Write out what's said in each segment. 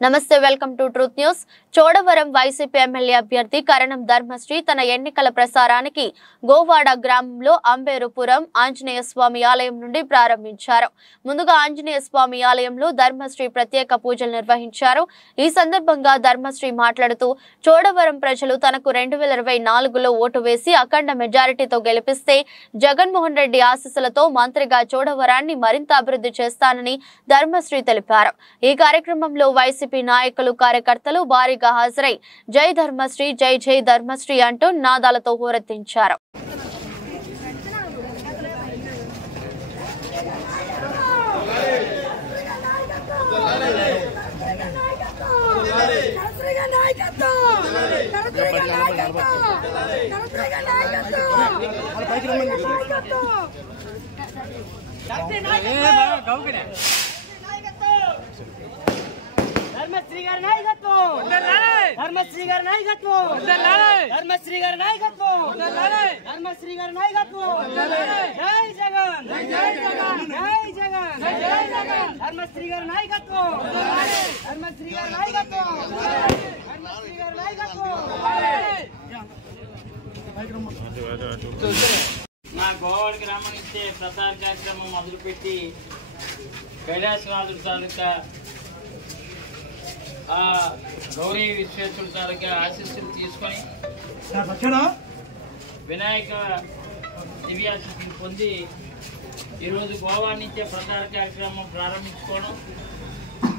నమస్తే welcome to truth news. Chodavaram YCP MLA అభ్యర్థి కరణం ధర్మశ్రీ తన ఎన్నికల ప్రచారానికి గోవాడ గ్రామంలో అంబేరుపురం ఆంజనేయ స్వామి ఆలయం నుండి ప్రారంభించారు. ముందుగా ఆంజనేయ స్వామి ఆలయంలో ధర్మశ్రీ ప్రత్యేక పూజలు నిర్వహించారు. ఈ సందర్భంగా ధర్మశ్రీ మాట్లాడుతూ చోడవరం ప్రజలు తనకు 2024లో ఓటు వేసి అఖండ మెజారిటీతో గెలిపిస్తే జగన్మోహన్ రెడ్డి ఆశీస్సులతో మంత్రిగా చోడవరాన్ని మరింత అభివృద్ధి చేస్తానని ధర్మశ్రీ తెలిపారు. ఈ కార్యక్రమంలో వైసీపీ నాయకులు కార్యకర్తలు భారీగా హాజరై జై ధర్మశ్రీ జై జై ధర్మశ్రీ అంటూ నాదాలతో హోరెత్తించారు. ధర్మశ్రీ గారి నాయకత్వం, ధర్మశ్రీ గారి నాయకత్వం, ధర్మశ్రీ గారి నాయకత్వం, ధర్మశ్రీ గారి నాయకత్వం. జై జగన్, జై జగన్, జై జగన్, జై జగన్. ధర్మశ్రీ గారి నాయకత్వం, ధర్మశ్రీ గారి నాయకత్వం, ధర్మశ్రీ గారి నాయకత్వం. నా గోవాడ గ్రామం ఇచ్చే ప్రచార కార్యక్రమం మొదలుపెట్టి కైలాసనాథుడు తాలూకా గౌరీ విశ్వేశ్వరుడు తాలూకా ఆశీస్సులు తీసుకొని వినాయక దివ్యాశీస్సులు పొంది ఈరోజు గోవా నుంచే ప్రచార కార్యక్రమం ప్రారంభించుకోవడం.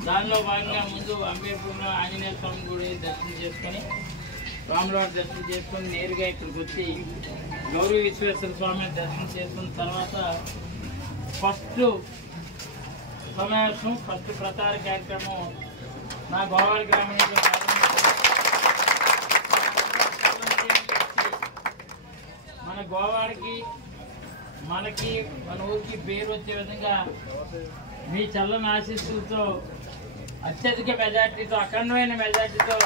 దానిలో భాగంగా ముందు అంబేద్కర్లో ఆంజనేయ స్వామి గుడి దర్శనం చేసుకొని రాములవారి దర్శనం చేసుకొని నేరుగా ఇక్కడికి వచ్చి గౌరీ విశ్వేశ్వర స్వామి దర్శనం చేసుకున్న తర్వాత ఫస్ట్ సమావేశం ఫస్ట్ ప్రచార కార్యక్రమం నా గోవాడ గ్రామం నుంచి మన గోవాడికి మనకి మన ఊరికి పేరు వచ్చే విధంగా మీ చల్లని ఆశీస్సులతో అత్యధిక మెజార్టీతో అఖండమైన మెజార్టీతో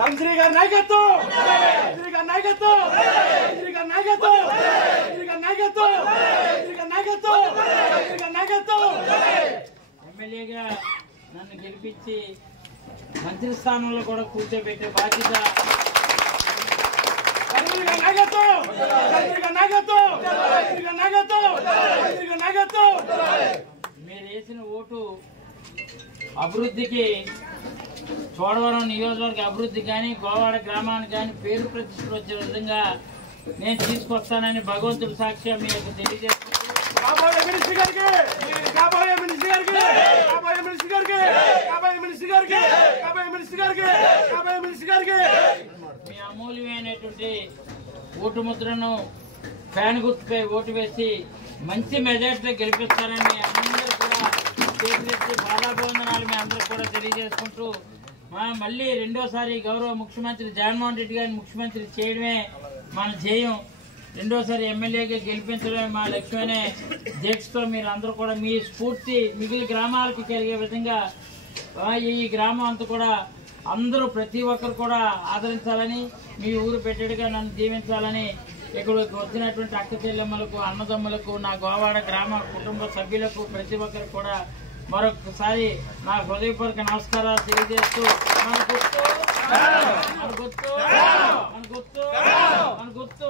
ధర్మశ్రీ గారి నాయకత్వం, ధర్మశ్రీ గారి నాయకత్వం, ధర్మశ్రీ గారి నాయకత్వం, ధర్మశ్రీ గారి నాయకత్వం, ధర్మశ్రీ గారి నాయకత్వం, ధర్మశ్రీ గారి నాయకత్వం. ఎమ్మెల్యేగా నన్ను గెలిపించి మంత్రి స్థానంలో కూడా కూర్చోబెట్టే బాధ్యత ధర్మశ్రీ గారి నాయకత్వం, ధర్మశ్రీ గారి నాయకత్వం, ధర్మశ్రీ గారి నాయకత్వం, ధర్మశ్రీ గారి నాయకత్వం. మీరు వేసిన ఓటు అభివృద్ధికి, చోడవరం నియోజకవర్గ అభివృద్ధి కానీ గోవాడ గ్రామానికి కానీ పేరు ప్రతిష్టలు వచ్చే విధంగా నేను తీసుకొస్తానని భగవంతుడి సాక్ష్యం మీకు తెలియజేస్తున్నాను. కాబోయే మినిస్టర్ గారికి, కాబోయే మినిస్టర్ గారికి, కాబోయే మినిస్టర్ గారికి, కాబోయే మినిస్టర్ గారికి, కాబోయే మినిస్టర్ గారికి, కాబోయే మినిస్టర్ గారికి మీ అమూల్యమైనటువంటి ఓటు ముద్రను ఫ్యాన్ గుర్తుపై ఓటు వేసి మంచి మెజార్టీతో గెలిపిస్తారని మీ అందరూ కూడా చేతులెత్తి బాధాభివందనాలు మీ అందరూ కూడా తెలియజేసుకుంటూ మళ్ళీ రెండోసారి గౌరవ ముఖ్యమంత్రి జగన్మోహన్ రెడ్డి గారిని ముఖ్యమంత్రి చేయడమే మన ధ్యేయం. రెండోసారి ఎమ్మెల్యేగా గెలిపించడమే మా లక్ష్యమనే దీక్షతో మీరు అందరూ కూడా మీ స్ఫూర్తి మిగిలిన గ్రామాలకు కలిగే విధంగా ఈ గ్రామం అంతా కూడా అందరూ ప్రతి ఒక్కరు కూడా ఆదరించాలని, మీ ఊరు పెట్టేట్టుగా నన్ను దీవించాలని ఇక్కడికి వచ్చినటువంటి అక్క చెల్లెమ్మలకు, అన్నదమ్ములకు, నా గోవాడ గ్రామ కుటుంబ సభ్యులకు ప్రతి ఒక్కరికి కూడా మరొకసారి నా హృదయపూర్వక నమస్కారాలు తెలియజేస్తూ మన గుర్తు మన గుర్తు మన గుర్తు మన గుర్తు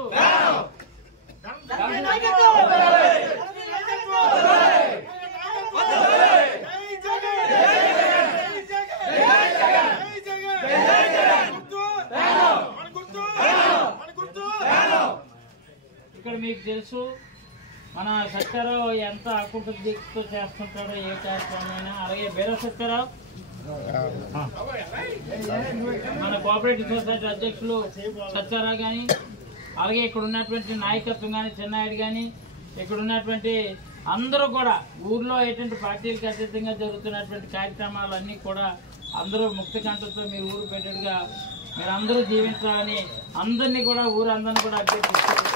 ఇక్కడ మీకు తెలుసు మన సత్యారావు ఎంత అకుంఠ దీక్షతో చేస్తుంటాడో ఏ కార్యక్రమమైనా. అలాగే బేర సత్యారావు మన కోఆపరేటివ్ సొసైటీ అధ్యక్షులు సత్యారావు కానీ, అలాగే ఇక్కడ ఉన్నటువంటి నాయకత్వం కానీ, చెన్నాయుడు కానీ, ఇక్కడ ఉన్నటువంటి అందరూ కూడా ఊర్లో ఎటువంటి పార్టీలకు అతీతంగా జరుగుతున్నటువంటి కార్యక్రమాలు అన్నీ కూడా అందరూ ముక్త కంఠంతో మీ ఊరు పెట్టేట్టుగా మీరు అందరూ జీవించాలని అందరినీ కూడా ఊరందరినీ కూడా అభ్యర్థిస్తారు.